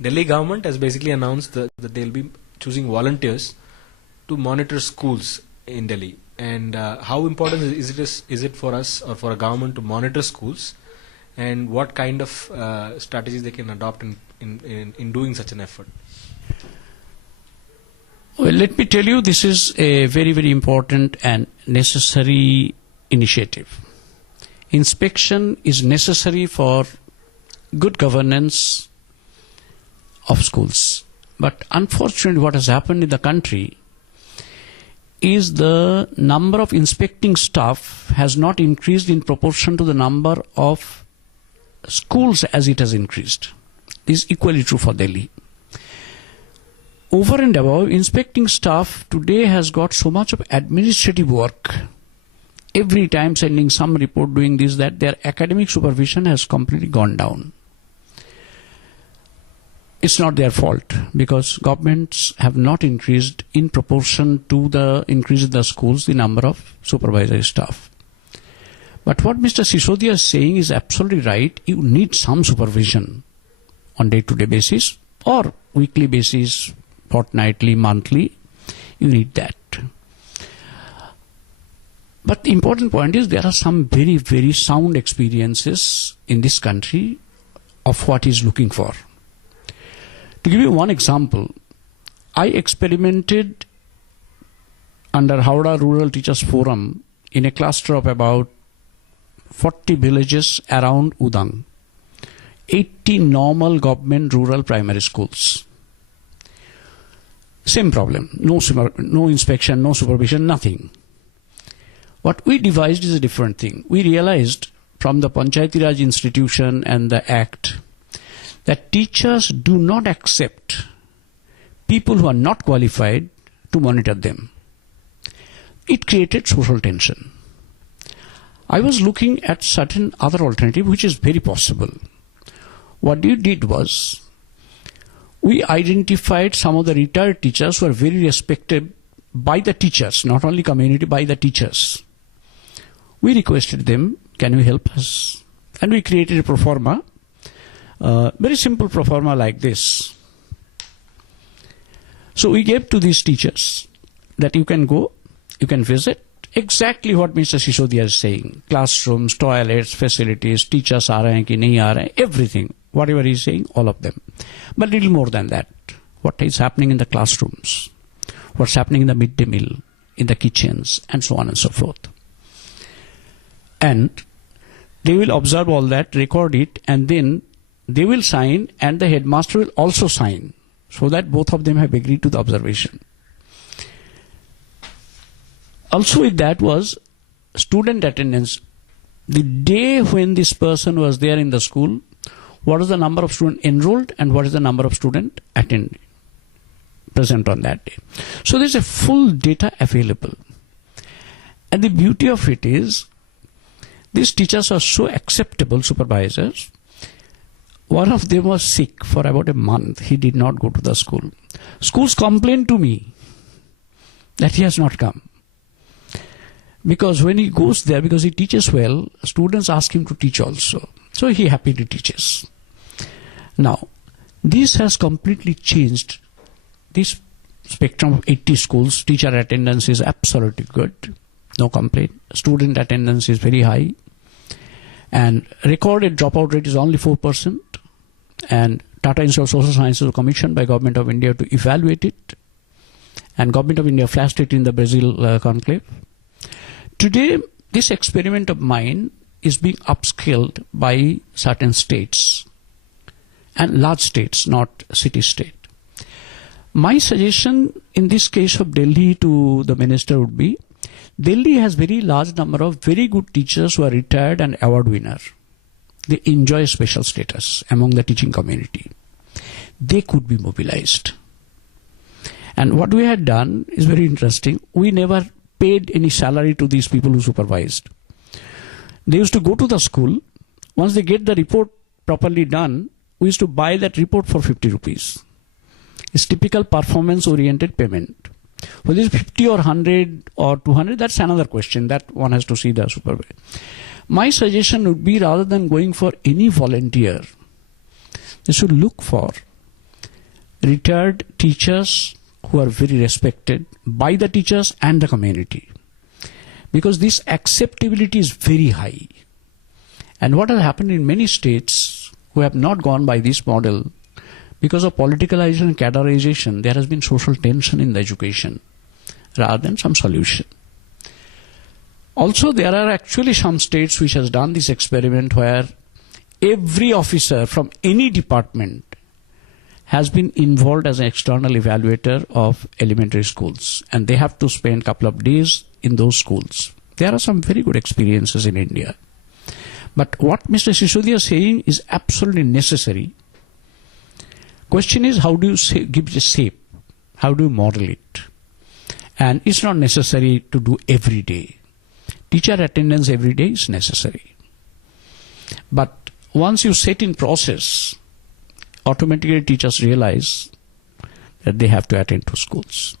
Delhi government has basically announced that they'll be choosing volunteers to monitor schools in Delhi. And how important is it for us or for a government to monitor schools, and what kind of strategies they can adopt in doing such an effort? Well, let me tell you, this is a very, very important and necessary initiative. Inspection is necessary for good governance of schools. But unfortunately, what has happened in the country is the number of inspecting staff has not increased in proportion to the number of schools as it has increased. This is equally true for Delhi. Over and above, inspecting staff today has got so much of administrative work. Every time sending some report, doing this, that, their academic supervision has completely gone down. It's not their fault, because governments have not increased in proportion to the increase in the schools, the number of supervisory staff. But what Mr. Sisodia is saying is absolutely right. You need some supervision on day-to-day basis or weekly basis, fortnightly, monthly. You need that. But the important point is there are some very, very sound experiences in this country of what he is looking for. To give you one example, I experimented under Howrah Rural Teachers Forum in a cluster of about 40 villages around Udang. 80 normal government rural primary schools. Same problem, no inspection, no supervision, nothing. What we devised is a different thing. We realized from the Panchayati Raj institution and the Act that teachers do not accept people who are not qualified to monitor them. It created social tension. I was looking at certain other alternative which is very possible. What we did was, we identified some of the retired teachers who are very respected by the teachers, not only community, by the teachers. We requested them, can you help us? And we created a pro forma, very simple pro forma like this. So we gave to these teachers that you can go, you can visit, exactly what Mr. Sisodia is saying. Classrooms, toilets, facilities, teachers aa rahe hain ki nahi aa rahe hain, everything. Whatever he is saying, all of them. But little more than that. What is happening in the classrooms, what's happening in the midday meal, in the kitchens, and so on and so forth. And they will observe all that, record it, and then they will sign, and the headmaster will also sign, so that both of them have agreed to the observation. Also with that was student attendance. The day when this person was there in the school, what is the number of students enrolled and what is the number of students present on that day. So there is a full data available. And the beauty of it is, these teachers are so acceptable supervisors. One of them was sick for about a month. He did not go to the school. Schools complained to me that he has not come. Because when he goes there, because he teaches well, students ask him to teach also. So he happily teaches. Now, this has completely changed. This spectrum of 80 schools, teacher attendance is absolutely good. No complaint. Student attendance is very high. And recorded dropout rate is only 4%. And Tata Institute of Social Sciences was commissioned by Government of India to evaluate it. And Government of India flashed it in the Brazil conclave. Today, this experiment of mine is being upscaled by certain states. And large states, not city-state. My suggestion in this case of Delhi to the minister would be, Delhi has very large number of very good teachers who are retired and award winner. They enjoy special status among the teaching community. They could be mobilized. And what we had done is very interesting. We never paid any salary to these people who supervised. They used to go to the school. Once they get the report properly done, we used to buy that report for 50 rupees. It's typical performance-oriented payment. Whether it's 50 or 100 or 200, that's another question. That one has to see the supervisor. My suggestion would be, rather than going for any volunteer, they should look for retired teachers who are very respected by the teachers and the community, because this acceptability is very high. And what has happened in many states who have not gone by this model, because of politicalization and categorization, there has been social tension in the education rather than some solution. Also, there are actually some states which has done this experiment where every officer from any department has been involved as an external evaluator of elementary schools, and they have to spend a couple of days in those schools. There are some very good experiences in India. But what Mr. Sisodia is saying is absolutely necessary. Question is, how do you give it shape? How do you model it? And it's not necessary to do every day. Teacher attendance every day is necessary. But once you set in process, automatically teachers realize that they have to attend to schools.